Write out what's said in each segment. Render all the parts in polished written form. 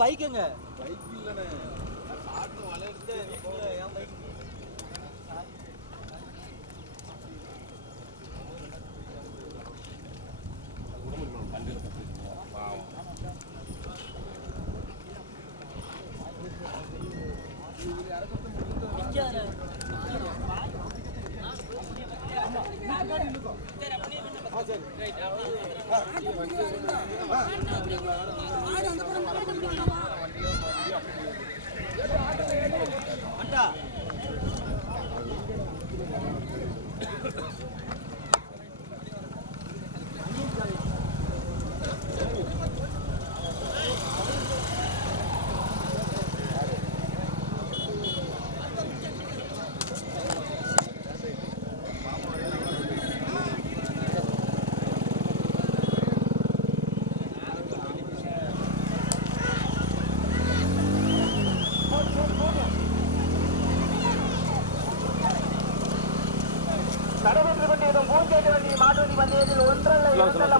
Bike எங்க bike இல்லனே சாட்டு வளையிட்டு ஏன் பைக்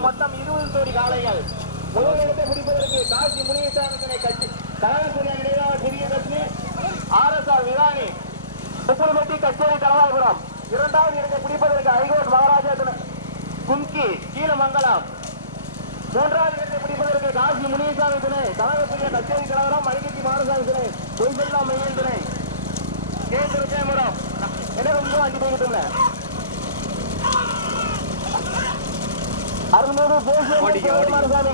மொத்தம் 20 கோடி காளைகள். முதலிடத்தை பிடிப்பதற்கு காசி முனியசாமி கனகசூரியா நினைவாக சிறியதற்கு RSR விராணி புப்புளப்பட்டி கச்சேரி தலவாய்புரம். இரண்டாவது இடத்தை பிடிப்பதற்கு ஹைகோர்ட் மகாராஜா கும்கி கீழமங்கலம். மூன்றாவது இடத்தை பிடிப்பதற்கு காசி முனியசாமி துணை கனகசூரியா கச்சேரி கலவரம் மணிக்கட்டி மாரசாமி துணை பொய்செல்லா மையன் துணை கேந்திர ஜெயமரம். என்ன ரொம்ப அஞ்சு போய்கிட்டு அருள்மிகு மாரசாமி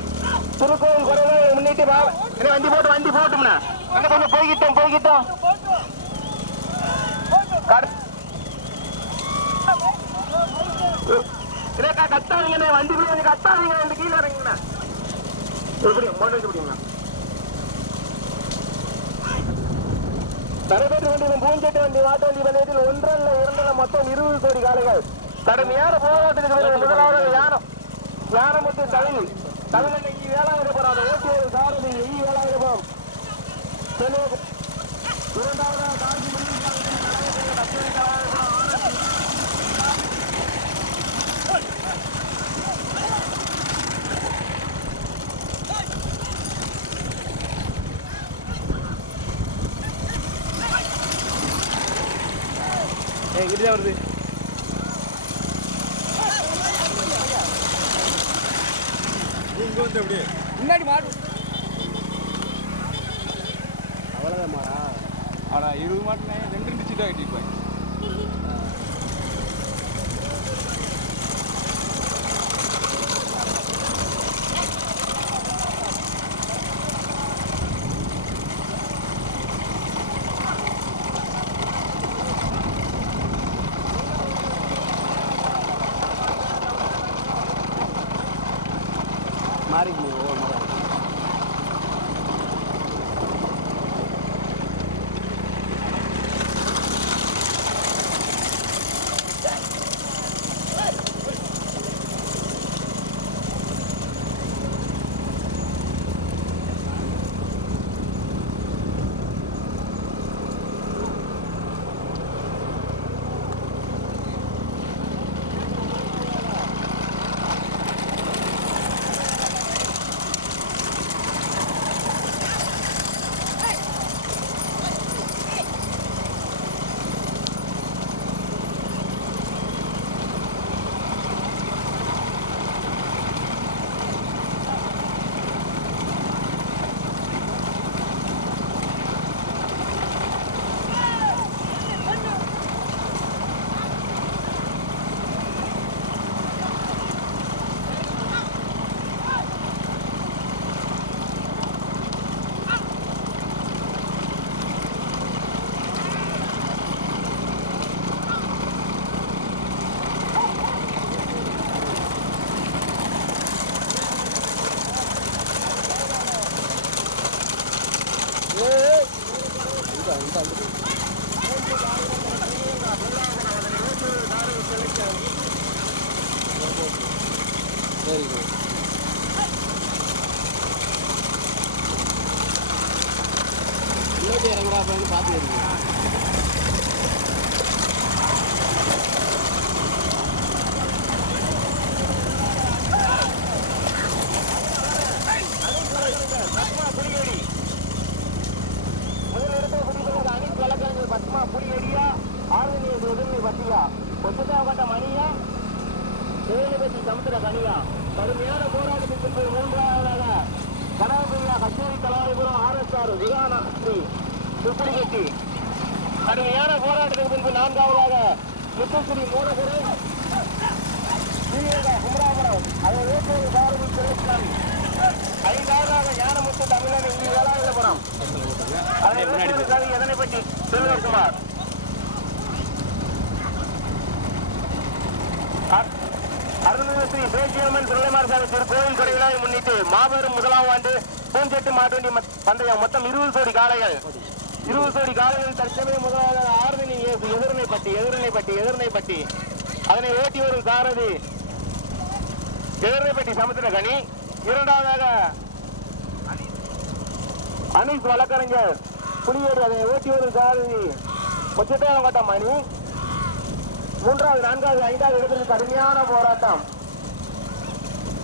திருக்கோவில் குறைவை முன்னிட்டு வண்டி போட்டோம்னா கொஞ்சம் போய்கிட்டோம் கத்தாதீங்க வண்டி கொஞ்சம் கத்தாதீங்க ரெண்டு கீழே இறங்குங்கண்ணா போட்டு வைக்க முடியுங்களா தடைபெற்று கொண்டிருக்கும் பூஞ்செட்டு வண்டி மாட்டு வண்டி பந்தயத்தில் 1 அல்ல 2 மொத்தம் 20 கோடி காளைகள் கடுமையான போராட்டத்துக்கு முதலாவது யானம் மற்றும் தமிழ் வேளாண் போறாங்க ஓட்டியது சாரதி வேளாண் இரண்டாவது காஞ்சி கிட்ட வருது இங்க வந்து அப்படியே முன்னாடி மாடு அவ்வளோதான் மாடா ஆனா 20 மாட்டுனே 2 சீட்டாக கட்டிருப்பாங்க. மாறிக்கு வெரி குட். இறங்குறா அப்படின்னு பார்த்து இருக்கு. பத்மா புலியடியா ஆர்வனியது உதவி பத்தியா ஒத்துக்காவட்ட மணியா தேவைப்பட்டி சமுத்திர கனியா கடுமையான போராட்டத்திற்கு பின்பு மூன்றாவதாக கனகபிரியா கச்சேரி கலாபுரம் RSR விகானா ஸ்ரீ சுப்புடிகட்டி கடுமையான போராட்டத்திற்கு பின்பு நான்காவதாக முத்துஸ்ரீ மூலபுரம் குமராபுரம் அதை வேட்டூர் பாரதி சுரேஷ்காந்த் ஐந்தாவதாக ஞானமுத்து தமிழன் இங்கு வேளாயுதபுரம் அதை வேட்டூர் எதனை பற்றி செல்வகுமார் அருள்மிகு ஸ்ரீ பேச்சியம்மன் சுரலைமார் சாமி திருக்கோயில் கொடைவிழாவை முன்னிட்டு மாபெரும் முதலாம் ஆண்டு பூஞ்செட்டு மாட்டுவண்டி பந்தயம் மொத்தம் 20 ஜோடி காளைகள் 20 ஜோடி காளைகள் தற்சமயம் முதலாவது ஆறுதலின் இயேசு எதிர்னைப்பட்டி அதனை ஓட்டி வரும் சாரதி எதிர்னைப்பட்டி சமுத்திரகனி. இரண்டாவதாக அனீஸ் வழக்கறிஞர் புலியேடு அதனை ஓட்டி வரும் சாரதி கொச்சத்தேவங்கோட்ட மணி. மூன்றாவது, நான்காவது, ஐந்தாவது இடத்திற்கு கடுமையான போராட்டம்.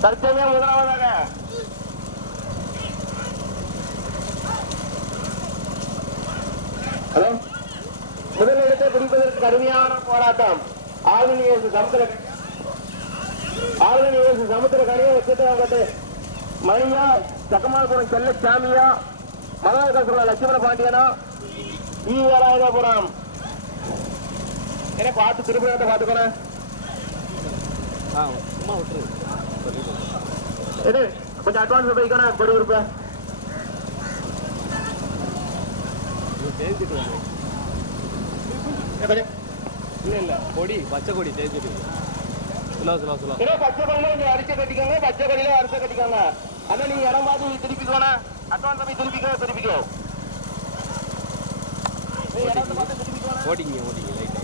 தற்சமயம் முதலாவதாக முதல் இடத்தை பிடிப்பதற்கு கடுமையான போராட்டம். ஆளுநர் சமுத்திரகனியா வச்சுட்டு மணியா சக்கமால்புரம் செல்லச்சாமியா மகாகாசுர லட்சுமண பாண்டியனா வேலாயுதபுரம். என்ன பார்த்து திருப்பி பார்த்துக்கணும். சும்மா விட்டுரு. கொஞ்சம் அட்வான்ஸ் போய்க்கணும். கொடி உறுப்பு தேய்ச்சிட்டு இல்லை கொடி பச்சை கொடி தேய்ச்சிட்டு பச்சை கொடியில அரிசி கட்டிக்கோங்க. பச்சை கொடியில அரிசி கட்டிக்கோங்க. ஆனா நீங்க இடம் பார்த்து திருப்பிக்கோண்ணா. அட்வான்ஸ் போய் திருப்பிக்கோ. ஓட்டிங்க லைட்டா.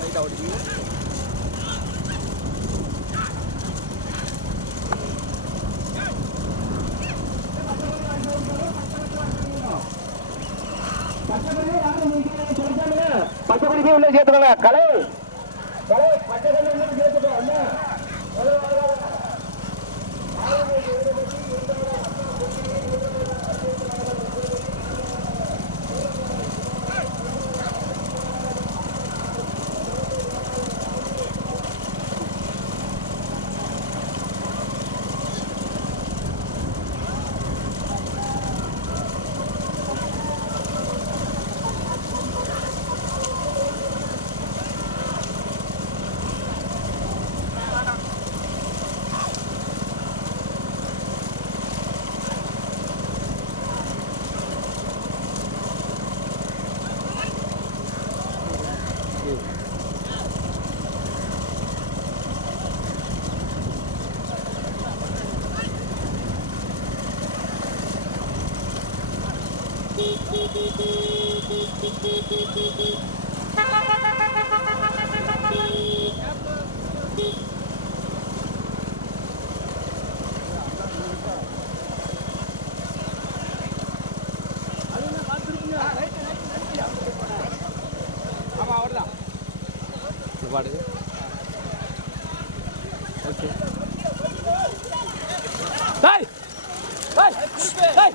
லைட்டா ஓட்டிங்க. பச்சைக்குடிக்கு உள்ள சேர்த்துக்கோங்க. கலை பச்சை சேர்த்துக்கோ. பாடு ஓகே. டேய் டேய் டேய்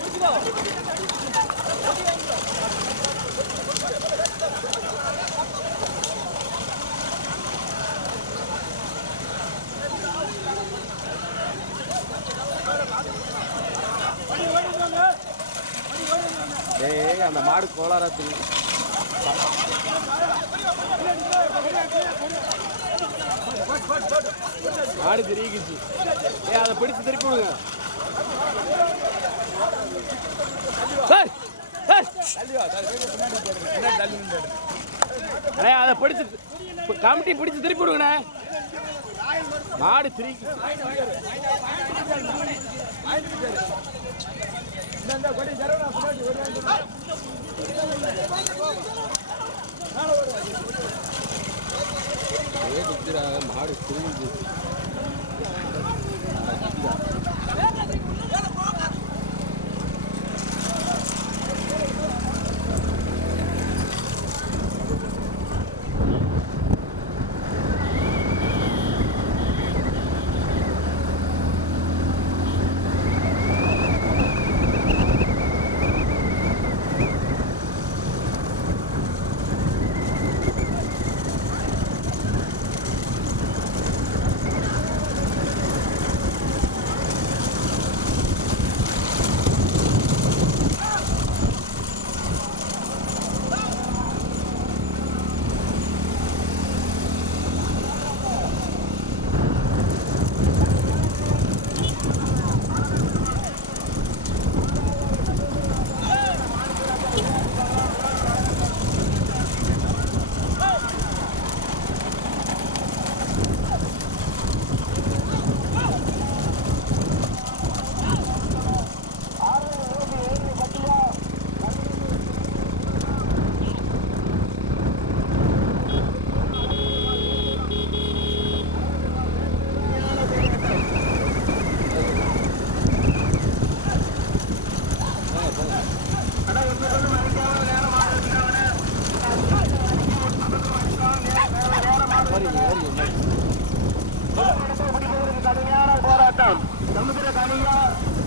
ஏய் அந்த மாடு கோளாரா தின்னு மாடு திரிக்கிச்சு. ஏ அதை பிடிச்சு திருப்பி விடுங்க. அதை பிடிச்சி கமிட்டி பிடிச்சி திருப்பி விடுங்கண்ணே. மாடு திருப்பி மாடு திரும்பி கடுமையான போராட்டம். சமுத்திர கனியா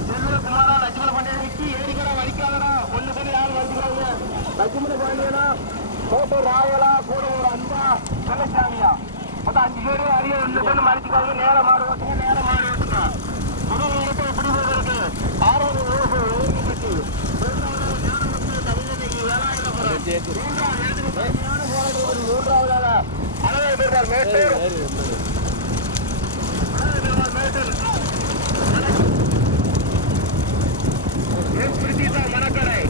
செல்வகுமாரா லட்சுமண பாண்டியன் விக்கி ஏரிகடா வலிக்காதடா ஒண்ணு பேர் யாரும் வலிக்கிறாங்க. லட்சுமண பாண்டியனா கோட்டை ராயலா கூட ஒரு அன்பா கலைச்சாமியா மொத்தம் 5 பேரு அரிய ஒண்ணு பேர் மறைச்சிக்காங்க. நேரம் மாடு ஓட்டுங்க, நேரம் மாடு ஓட்டுங்க. முதல் இடத்தை பிடிப்பதற்கு 6வது வகுப்பு ஓய்வுபெற்று மூன்றாவதாக அளவை பெறுவார் மேட்டூர் மணக்கரை.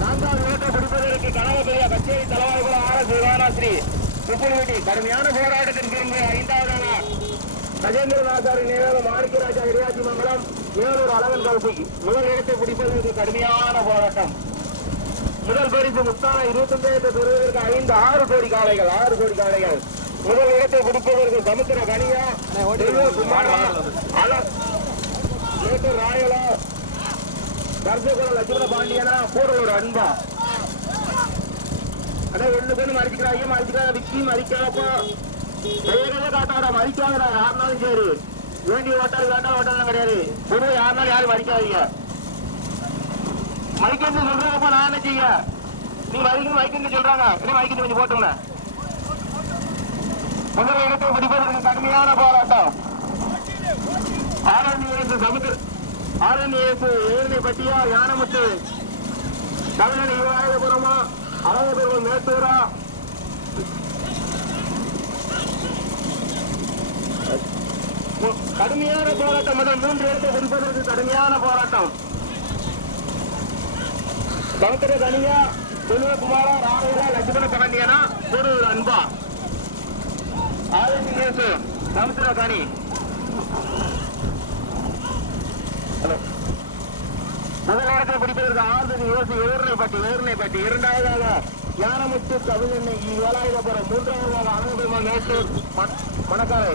4வது ஓட்டை பிடிப்பதற்கு கனகபெரியா கச்சேரி தலைவாய்குளம் ஆர்.எஸ். விவானாஸ்ரீ புப்புலிவெட்டி. கடுமையான போராட்டத்தின் பிறகு 5வதாக கஜேந்திரநாசாரி நேரம் மாணிக்கராஜா இடையாட்சி மங்கலம் வேலூர் அழகன் கௌசிக். முதல் இடத்தை பிடிப்பதற்கு கடுமையான போராட்டம். முதல் பரிசு முத்தான 25 பெறுவதற்கு 6 கோடி காளைகள். 6 கோடி காளைகள். முதல் இடத்தை பிடிப்பதற்கு சமுத்திர கனியா மேட்டூர் ராயலா கர்சகுல லட்சுமண பாண்டியனா கூட ஒரு அன்பா. அதான் 1 பேர் மறிக்கிறாங்க, மறிக்கிறாங்க விக்கி மறிக்காதப்பா பெயரே காட்டாட மறிக்காதடா. யாருனாலும் சரி வேண்டிய ஓட்டால் வேண்டாம் ஓட்டாலும் கிடையாது. பொதுவாக யாருனாலும் யாரும் மறிக்காதீங்க. மைக்கன்னு சொல்றாங்கப்பா, நான் என்ன செய்ய? நீ மைக்கன்னு மைக்கன்னு சொல்றாங்க, என்ன மைக்கன்னு கொஞ்சம் போட்டுங்க. முதல் இடத்தை பிடிப்பதற்கு கடுமையான போராட்டம். ஆரண்யேசு ஏழ்மைப்பட்டியா யானமுத்து தமிழக யுவராயபுரமா அழகபெருவன் மேட்டூரா கடுமையான போராட்டம். முதல் 3 இடத்தை பிடிப்பதற்கு கடுமையான போராட்டம். சமுத்திர கனியா செல்வகுமாரா ராமையா லட்சுமண பாண்டியனா ஒரு அன்பா ஆதித்யேசு சமுத்திர கனி. முதல் இடத்தை பிடிப்பதற்கு ஆர்தனி யோசி ஊர்னைப்பட்டி. 2வதாக ஞானமுத்து கவிஞனை வேலாயுதபுரம். 3வதாக அனந்தபெருமாள் மேட்டூர் மணக்கரை.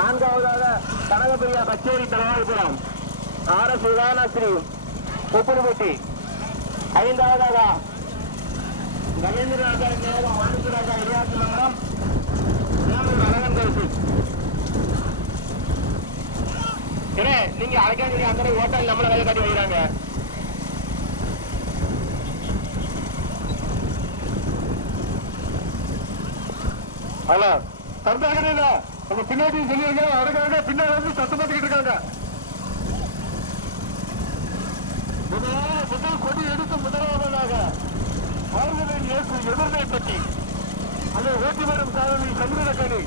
4வதாக கனகபிரியா கச்சேரி தலைவாய்புரம் ஆர்.எஸ். விவானாஸ்ரீ புப்புலிவெட்டி. 5வதாக கஜேந்திரநாசாரி நேரம் மாணிக்கராஜா இடையாட்சி மங்கலம் வேலூர் அழகன் கௌசிக். நீங்க அழைக்காதீங்க, அக்கறை ஓட்டால் நம்மள கையை காட்டி வைக்கிறாங்க. ஹலோ தந்தாங்க நம்ம பின்னாடி சொல்லிருங்க. அடக்காக பின்னாடி வந்து சத்தம் பார்த்துக்கிட்டு இருக்காங்க. முதல் கொடி எடுத்து முதலாவதாக ஆறுதலின் இயேசு எதிர்மைப்பட்டி அதை ஓட்டி வரும் சாதனை சந்திரகனி.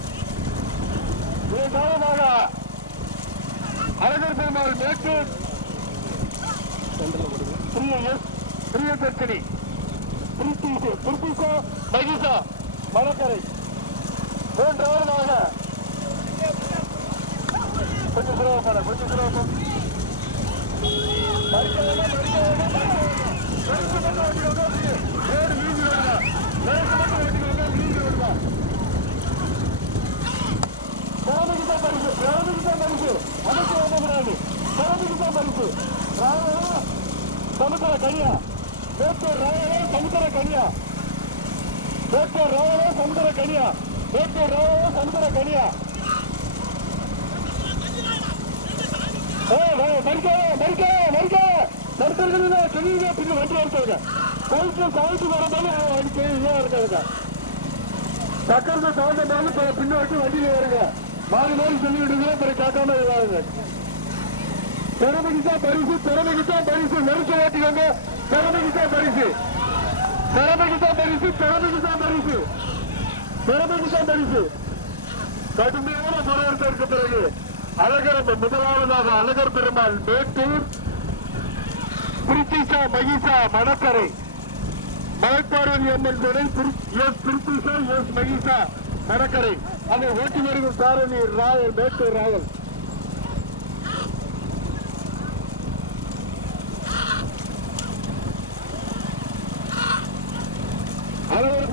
2வதாக அழகர் பெருமாள் மேட்டூர் பிரியதர்ஷினி பிரிட்டிஷா மகிஷா மணக்கரை. மூன்றாவதாக கொஞ்சம் சிரமப்பட சமுத்திர கனியா வேட்டூர் ராவல சமுத்திர கனியா வேட்டூர் ராவல சமுத்திர கனியா வேட்டூர் ராவல சமுத்திர கனியா பின்ன வண்டி எடுத்துருங்க கவுத்து வரதாலும் இருக்காதுங்க சக்கரத்தை தவந்தாலும் பின்ன வச்சு வண்டியில வருங்க மாறி மாறி சொல்லி விடுங்க பிறகு காட்டாம இதாகுங்க திறமைக்குதான் பரிசு நெருச்சு ஓட்டிக்கோங்க திறமைக்குதான் பரிசு கடுமையான போராட்டத்திற்கு பிறகு அழகர் முதலாவதாக அழகர் பெருமாள் மேட்டூர் பிரிட்டிஷா மகிஷா மணக்கரை மலைப்பார்வதி அம்மன் துணை எஸ் பிரிட்டிஷா எஸ் மகிஷா மணக்கரை அதை ஓட்டி வருகிற சாரணி ராயல் மேட்டூர் ராயல் அழகர்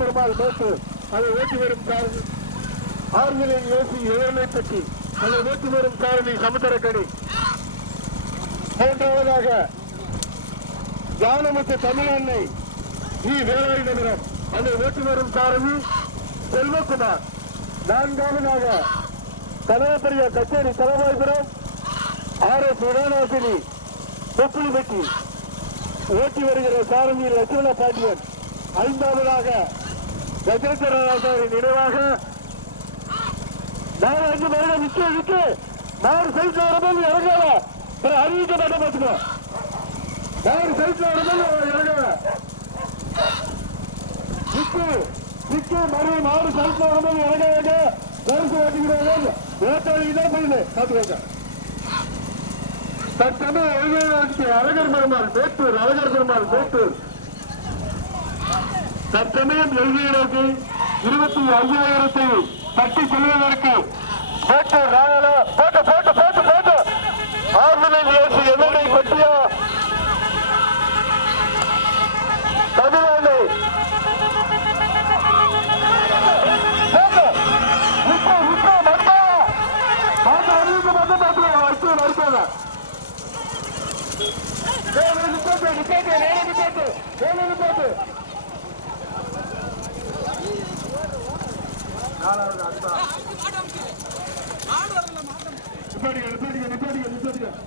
பெருமாள் மேட்டூர் அதை ஓட்டி வரும் சாரணி ஆறுதலின் யோசி இளமை பற்றி அதை ஓட்டி வரும் சாரணி சமுத்திரக்கணி. மூன்றாவதாக ஜானமுத்து தமிழன்னை வேலாயுதபுரம் அதை ஓட்டி வரும் சாரணி செல்வகுமார். நான்காவதாக கனகப்பரிய கச்சேரி தலவாய்புரம் RS விடாநாசினி தொப்புளிப்பட்டி ஓட்டி வருகிற சாரணி லட்சுமண பாண்டியன். ஐந்தாவதாக கஜேந்திரராஜாவின் நினைவாக 4-5 மணி விட்டு 4 சைட்ல வரும்போது இறங்காத அறிவிக்க மாட்டேன் பார்த்துக்கோ. 4 சைட்ல வரும்போது இறங்காத விட்டு மறுபடி 4 சைட்ல வரும்போது இறங்காத கருத்து ஓட்டிக்கிறாங்க. வேட்டாளி தான் போயிடு பார்த்துக்கோங்க. தற்சமயம் அழகர் பெருமாள் மேட்டூர் தற்சமயம் எழுதிய நோக்கி 25,000 தட்டி செல்வதற்கு மேட்டூர் ராயல போட்டு ஆறுதலில் ஏசி எதிரை கொட்டியா தமிழ்நாடு நிப்பாட்டிக்க